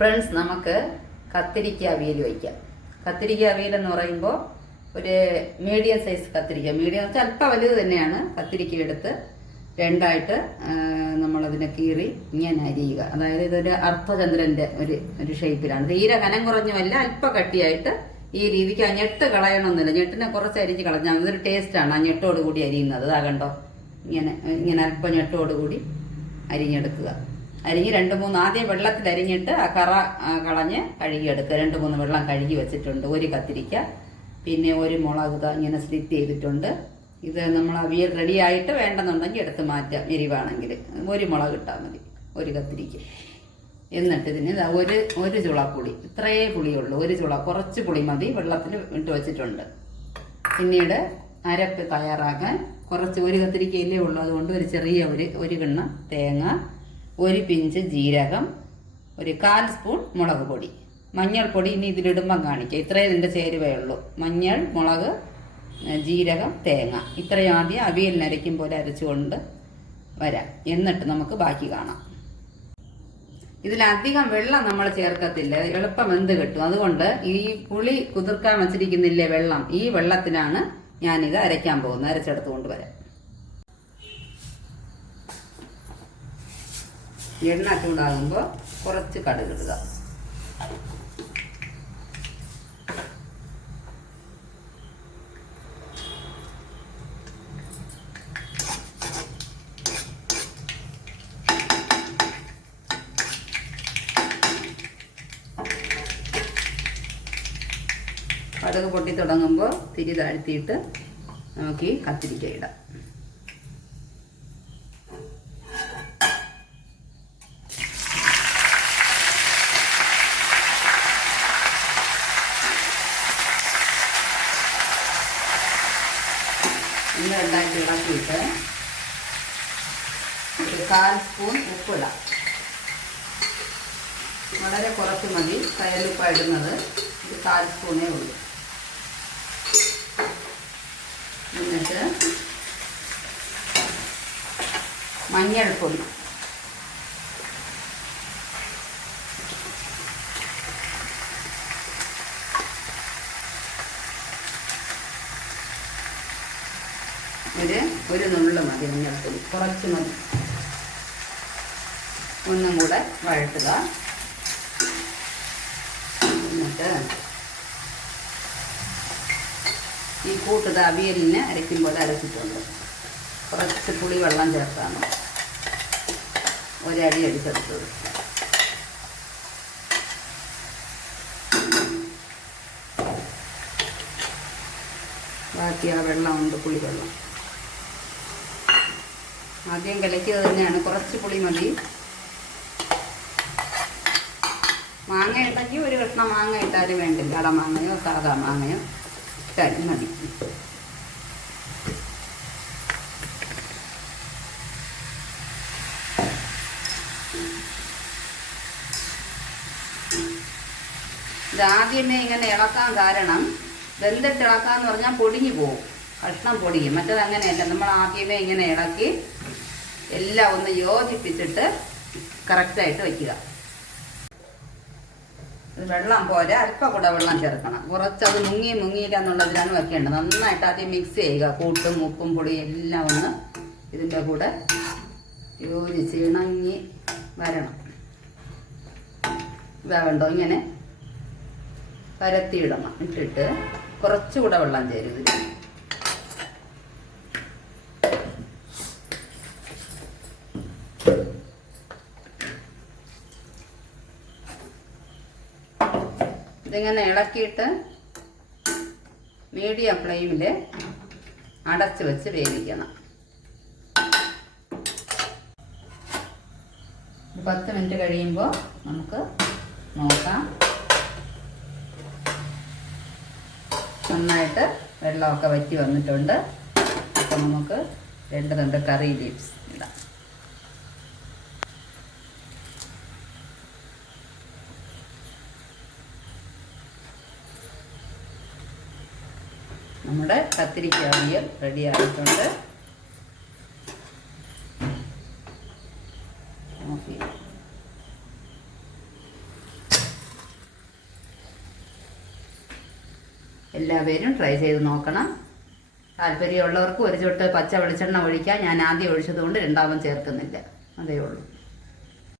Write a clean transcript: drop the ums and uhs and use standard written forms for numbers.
Friends, നമുക്ക് കത്തിരിക്ക അവിയൽ വയ്ക്കാം. കത്തിരിക്ക അവിയൽ എന്ന് പറയുമ്പോൾ ഒരു മീഡിയം സൈസ് കത്തിരിക്ക, മീഡിയം വെച്ചാൽ അല്പം വലുത് തന്നെയാണ്. കത്തിരിക്ക എടുത്ത് രണ്ടായിട്ട് നമ്മളതിനെ കീറി ഇങ്ങനെ അരിയുക. അതായത് ഇതൊരു അർദ്ധചന്ദ്രൻ്റെ ഒരു ഷേപ്പിലാണ്. തീരെ കനം കുറഞ്ഞുമല്ല, അല്പം കട്ടിയായിട്ട് ഈ രീതിക്ക്. ആ ഞെട്ട് കളയണമെന്നില്ല, ഞെട്ടിനെ കുറച്ച് അരിഞ്ഞ് കളഞ്ഞാൽ അതൊരു ടേസ്റ്റാണ്. ആ ഞെട്ടോട് കൂടി അരിയുന്നത്. അതാ കണ്ടോ, ഇങ്ങനെ അല്പം ഞെട്ടോട് കൂടി അരിഞ്ഞെടുക്കുക. അരിഞ്ഞ് 2-3 ആദ്യം വെള്ളത്തിൽ അരിഞ്ഞിട്ട് ആ കറ കളഞ്ഞ് കഴുകിയെടുക്കുക. 2-3 വെള്ളം കഴുകി വെച്ചിട്ടുണ്ട്. ഒരു കത്തിരിക്ക, പിന്നെ ഒരു മുളക് ഇങ്ങനെ സ്ലിറ്റ് ചെയ്തിട്ടുണ്ട്. ഇത് നമ്മൾ അവിയൽ റെഡി ആയിട്ട് വേണ്ടെന്നുണ്ടെങ്കിൽ എടുത്ത് മാറ്റാം. എരിവാണെങ്കിൽ ഒരു മുളക് ഇട്ടാൽ മതി, ഒരു കത്തിരിക്ക. എന്നിട്ട് ഇതിന് ഒരു ചുള പുളി, ഇത്രയേ പുളിയുള്ളൂ. ഒരു ചുള, കുറച്ച് പുളി മതി, വെള്ളത്തിൽ ഇട്ട് വെച്ചിട്ടുണ്ട്. പിന്നീട് അരപ്പ് തയ്യാറാക്കാൻ ഒരു കത്തിരിക്കയിലേ ഉള്ളൂ, അതുകൊണ്ട് ഒരു ചെറിയ ഒരു കിണ്ണ തേങ്ങ, ഒരു പിഞ്ച് ജീരകം, ഒരു 1/4 സ്പൂൺ മുളക് പൊടി, മഞ്ഞൾപ്പൊടി ഇനി ഇതിലിടുമ്പം കാണിക്കാം. ഇത്രയും ഇതിൻ്റെ ചേരുവയുള്ളൂ. മഞ്ഞൾ, മുളക്, ജീരകം, തേങ്ങ, ഇത്രയും ആദ്യം അവിയലിന് അരയ്ക്കും പോലെ അരച്ചുകൊണ്ട് വരാം. എന്നിട്ട് നമുക്ക് ബാക്കി കാണാം. ഇതിലധികം വെള്ളം നമ്മൾ ചേർക്കത്തില്ല, എളുപ്പം വെന്ത് കിട്ടും. അതുകൊണ്ട് ഈ പുളി കുതിർക്കാൻ വച്ചിരിക്കുന്നില്ലേ വെള്ളം, ഈ വെള്ളത്തിനാണ് ഞാനിത് അരയ്ക്കാൻ പോകുന്നത്. അരച്ചെടുത്ത് കൊണ്ടുവരാം. എണ്ണ ചൂടാകുമ്പോൾ കുറച്ച് കടുക് ഇടുക. കടുക് പൊട്ടി തുടങ്ങുമ്പോൾ തിരി താഴ്ത്തിയിട്ട് നമുക്ക് ഈ കത്തിരിക്ക ഇടാം. ഇന്ന് രണ്ടായിട്ട് ഇളക്കിയിട്ട് ഒരു 1/4 സ്പൂൺ ഉപ്പിടാം. വളരെ കുറച്ച് മതി, കയ്യിലുപ്പ ഇടുന്നത്. ഇത് 1/4 സ്പൂണേ ഉള്ളൂ. എന്നിട്ട് മഞ്ഞൾപ്പൊടി, ഒരു നുള്ളു മതി മഞ്ഞൾപ്പൊടി, കുറച്ച് മതി. ഒന്നും കൂടെ വഴട്ടുക. എന്നിട്ട് ഈ കൂട്ടത് അവിയലിന് അരയ്ക്കുമ്പോൾ അരച്ചിട്ടുണ്ട്. കുറച്ച് പുളി വെള്ളം ചേർത്താണ് ഒരടി അടിച്ചെടുത്തത്. ബാക്കി ആ വെള്ളം ഉണ്ട്, പുളിവെള്ളം. ആദ്യം കലക്കിയത് തന്നെയാണ്, കുറച്ച് പുളി മതി. മാങ്ങ ഇട്ടെങ്കിൽ ഒരു കഷ്ണം മാങ്ങ ഇട്ടാലും വേണ്ടില്ല. അടമാങ്ങയോ സാധാ മാങ്ങയോ ഇട്ടാലും മതി. ഇതാദ്യമേ ഇങ്ങനെ ഇളക്കാൻ കാരണം, വെന്തിട്ട് ഇളക്കാന്ന് പറഞ്ഞാൽ പൊടിഞ്ഞു പോകും, കഷ്ണം പൊടിയും. മറ്റത് അങ്ങനെയല്ല, നമ്മൾ ആദ്യമേ ഇങ്ങനെ ഇളക്കി എല്ലാം ഒന്ന് യോജിപ്പിച്ചിട്ട് കറക്റ്റായിട്ട് വയ്ക്കുക. വെള്ളം പോലെ അല്പം കൂടെ വെള്ളം ചേർക്കണം. കുറച്ചത് മുങ്ങിയില്ല എന്നുള്ളതിലാണ് വെക്കേണ്ടത്. നന്നായിട്ട് ആദ്യം മിക്സ് ചെയ്യുക. കൂട്ടും ഉപ്പും പൊടിയും എല്ലാം ഒന്ന് ഇതിൻ്റെ കൂടെ യോജിച്ച് ഇണങ്ങി വരണം. വേണ്ടോ ഇങ്ങനെ പരത്തിയിടണം. ഇട്ടിട്ട് കുറച്ചുകൂടെ വെള്ളം ചേരും ഇതിൽ. ഇതിങ്ങനെ ഇളക്കിയിട്ട് മീഡിയം ഫ്ലെയിമിൽ അടച്ച് വെച്ച് വേവിക്കണം. 10 മിനിറ്റ് കഴിയുമ്പോൾ നമുക്ക് നോക്കാം. നന്നായിട്ട് വെള്ളമൊക്കെ വറ്റി വന്നിട്ടുണ്ട്. അപ്പോൾ നമുക്ക് 2 തണ്ട് കറി ലീവ്സ് ഇടാം. നമ്മുടെ കത്തിരിക്ക അവിയൽ റെഡി ആയിട്ടുണ്ട്. ഓക്കെ. എല്ലാവരും ട്രൈ ചെയ്ത് നോക്കണം. താല്പര്യമുള്ളവർക്ക് ഒരു ചുട്ട് പച്ച വെളിച്ചെണ്ണ ഒഴിക്കാം. ഞാൻ ആദ്യം ഒഴിച്ചതുകൊണ്ട് രണ്ടാമത് ചേർക്കുന്നില്ല. അതേ ഉള്ളൂ.